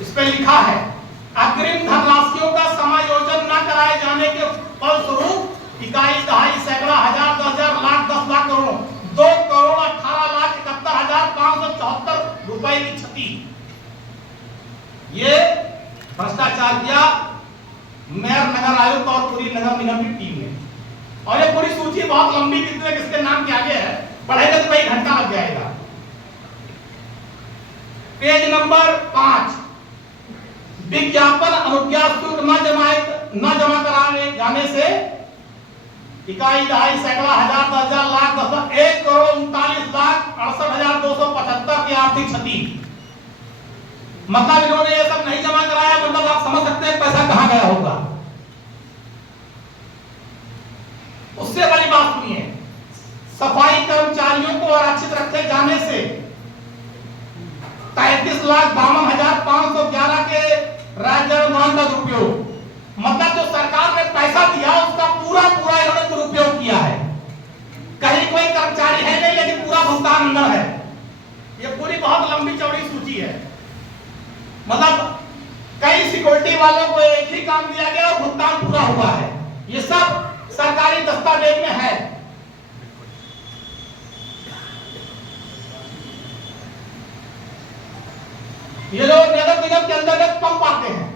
इस पे लिखा है अग्रिम धनराशियों का समायोजन न कराए जाने के फलस्वरूप इकाई, दहाई, सैकड़ा, हजार, 10,000, लाख, 10 लाख करोड़, 2,18,71,574 रुपए की क्षति। ये भ्रष्टाचार किया मेयर, नगर आयुक्त और पूरी नगर निगम की टीम ने। और ये पूरी सूची बहुत लंबी, कितने किसके नाम के आगे है, पढ़ेगा तो कई घंटा लग जाएगा। पेज नंबर 5, विज्ञापन अनुज्ञा शुल्क न जमा कराने जाने से इकाई, दहाई, सैकड़ा, हजार, 10,000, लाख, 10 लाख, 1,39,68,275 की आर्थिक क्षति। मतलब इन्होंने ये सब नहीं जमा कराया, मतलब आप समझ सकते हैं पैसा कहां गया होगा। उससे बड़ी बात सुनिए, सफाई कर्मचारियों को आरक्षित रखे जाने से 33,52,511 के राज्य अनुदान का दुरुपयोग। मतलब जो सरकार ने पैसा दिया उसका पूरा इन्होंने दुरुपयोग किया है। कहीं कोई कर्मचारी है नहीं, लेकिन पूरा भुगतान अंदर है। ये पूरी बहुत लंबी चौड़ी सूची है। मतलब कई सिक्योरिटी वालों को एक ही काम दिया गया और भुगतान पूरा हुआ है। ये सब सरकारी दस्तावेज में है। ये लोग नगर निगम के अंतर्गत पंप आते हैं,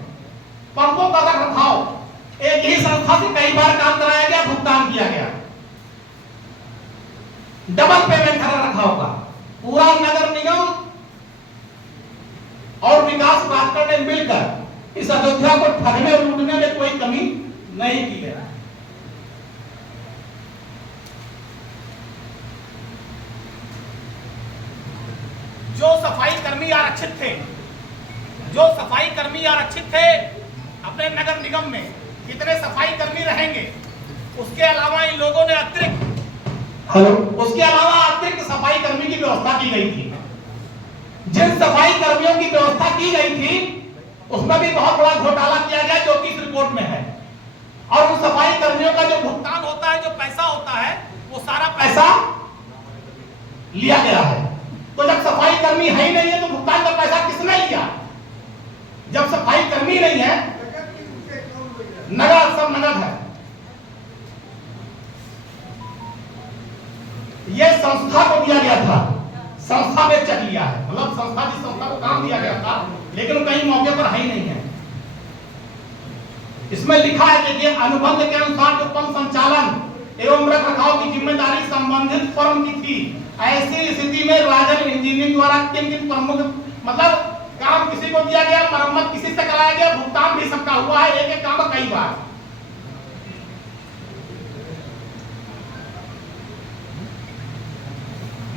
पंपों का रखरखाव एक ही संस्था से कई बार काम कराया गया, भुगतान किया गया, डबल पेमेंट कर रखा होगा। पूरा नगर निगम और विकास प्राधिकरण ने मिलकर इस अयोध्या को ठगने और लूटने में कोई कमी नहीं की है। जो सफाई कर्मी आरक्षित थे अपने नगर निगम में, कितने सफाई कर्मी रहेंगे, उसके अलावा इन लोगों ने अतिरिक्त सफाई कर्मी की व्यवस्था की गई थी। जिन सफाई कर्मियों की व्यवस्था की गई थी उसमें भी बहुत बड़ा घोटाला किया गया, जो कि इस रिपोर्ट में है। और उन सफाई कर्मियों का जो भुगतान होता है, जो पैसा होता है, वो सारा पैसा लिया गया है। तो जब सफाई कर्मी है ही नहीं है तो भुगतान का पैसा किसने लिया? जब सफाई कर्मी नहीं है, नगद, सब नगद है। यह संस्था को दिया गया था, संस्था ने चेक लिया है। मतलब संस्था, जिस संस्था को काम दिया गया था, लेकिन कहीं मौके पर है ही नहीं है। इसमें लिखा है कि अनुबंध के अनुसार जो पंप संचालन एवं रखरखाव की जिम्मेदारी संबंधित फर्म की थी, ऐसी स्थिति में राजन इंजीनियरिंग द्वारा किन प्रमुख, मतलब काम किसी को दिया गया, मरम्मत किसी से कराया गया, भुगतान भी सबका हुआ है, एक काम कई बार।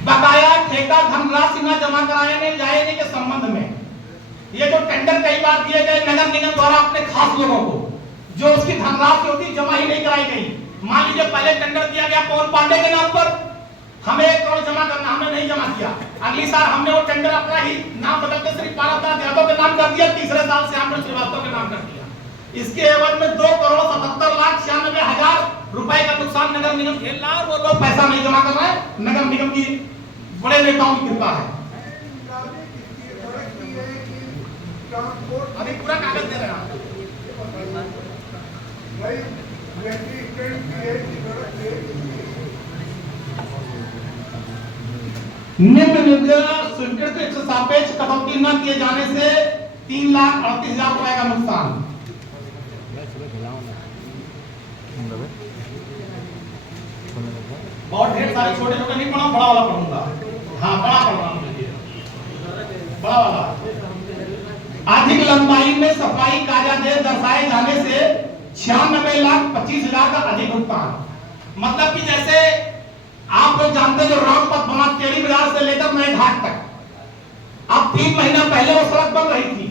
बकाया ठेका धनराशि न जमा कराने जाने के संबंध में ये जो टेंडर कई बार दिए गए नगर निगम द्वारा अपने खास लोगों को, जो उसकी धनराशि होती जमा ही नहीं कराई गई। मान लीजिए पहले टेंडर दिया गया पवन पांडे के नाम पर, हमें 1 करोड़ जमा करना, हमने नहीं जमा किया। अगली साल हमने वो टेंडर अपना ही नाम बदल के श्री पारादास यादव के नाम कर दिया, तीसरे साल से हमने श्रीवास्तव के नाम कर दिया। इसके एवज में 2,77,96,000 रुपए का नुकसान नगर निगम झेल रहा है। वो लोग पैसा नहीं जमा कर रहे हैं, नगर निगम की बड़े नेताओं की कृपा है। अभी पूरा कागज दे रहे हैं आप। निम्न निर्देश स्वीकृत सापेक्ष कटौती न किए जाने से 3,38,000 रुपए का नुकसान। बहुत ढेर सारे छोटे छोटे नहीं पढ़ा, बड़ा वाला पढ़ूंगा। हाँ, बड़ा पढ़ना मुझे, बड़ा वाला। अधिक लंबाई में सफाई कार्यादेश दर्शाए जाने से 96,25,000 का अधिक भुगतान। मतलब कि जैसे आप लोग जानते हैं जो रामपथ बना केड़ी बाजार से लेकर नए घाट तक, अब 3 महीना पहले वो सड़क बन रही थी,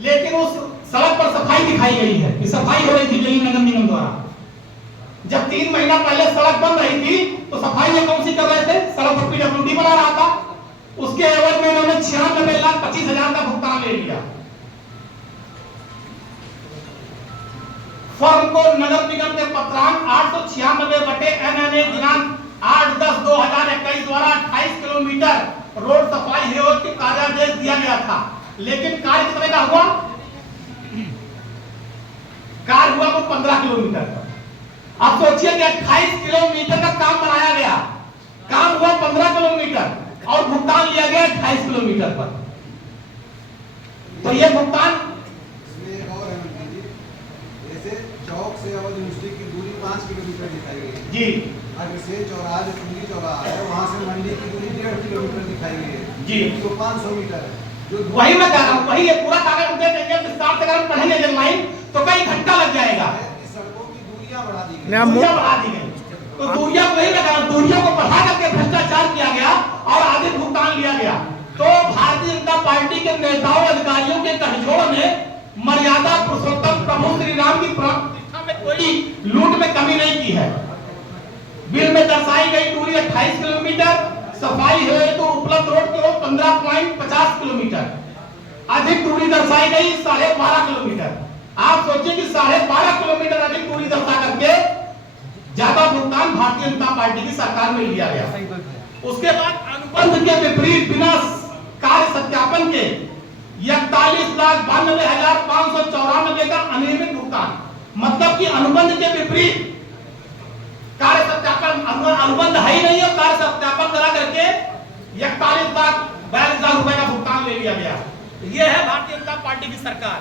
लेकिन उस सड़क पर सफाई दिखाई गई है कि सफाई हो रही थी दिल्ली नगर निगम द्वारा। जब 3 महीना पहले सड़क बन रही थी तो सफाई में कौन सी कर रहे थे? सड़क पर पीडब्ल्यूडी बना रहा था। उसके एवज में इन्होंने 96,25,000 का भुगतान ले लिया। फर्म को नगर निगम के पत्रांक 896/NNA दिनांक 8/10/2021 द्वारा 28 किलोमीटर रोड सफाई हेतु कार्यादेश दिया गया था। लेकिन कार्य कितने का हुआ? कार्य हुआ वो 15 किलोमीटर का। अब सोचिए कि 28 किलोमीटर का काम बनाया गया, काम हुआ 15 किलोमीटर और भुगतान लिया गया 28 किलोमीटर पर। तो ये भुगतान चौक से अवध यूनिवर्सिटी की दूरी 5 किलोमीटर दिखाई गई है जी। आगे से चौराहा जो टुंडी चौराहा है वहाँ से मंडी की दूरी 1.5 किलोमीटर दिखाई गई है जी। तो 500 मीटर है जो वही मैं कह रहा हूँ, वही ये पूरा कागज उठे देंगे विस्तार से अगर हम पढ़ेंगे जलवाइन तो कई घंटा लग जाएगा। सड़कों की दूरियां बढ़ा दी दूरियां बढ़ा दी गई, तो दूरियां वही मैं कह रहा हूँ, दूरियों को बढ़ा करके भ्रष्टाचार किया गया और अधिक भुगतान लिया गया। तो भारतीय जनता पार्टी के नेताओं अधिकारियों के कटघोर ने मर्यादा पुरुषोत्तम प्रभु श्री राम की प्रतिष्ठा में कोई लूट में कमी नहीं की है। बिल में दर्शाई गई दूरी 28 किलोमीटर, सफाई हेतु उपलब्ध रोड की ओर 15.50 किलोमीटर, अधिक दूरी दर्शाई गई 12.5 किलोमीटर। आप सोचिए कि 12.5 किलोमीटर अधिक दूरी दर्शा करके ज्यादा भुगतान भारतीय जनता पार्टी की सरकार में लिया गया। उसके बाद अनुबंध के विपरीत बिना कार्य सत्यापन के 41,92,594 का अनियमित भुगतान, मतलब कि अनुबंध के विपरीत कार्य सत्यापन, अनुबंध है ही नहीं और कार्य सत्यापन करा करके 41,42,00,000 रुपए का भुगतान ले लिया गया। यह है भारतीय जनता पार्टी की सरकार।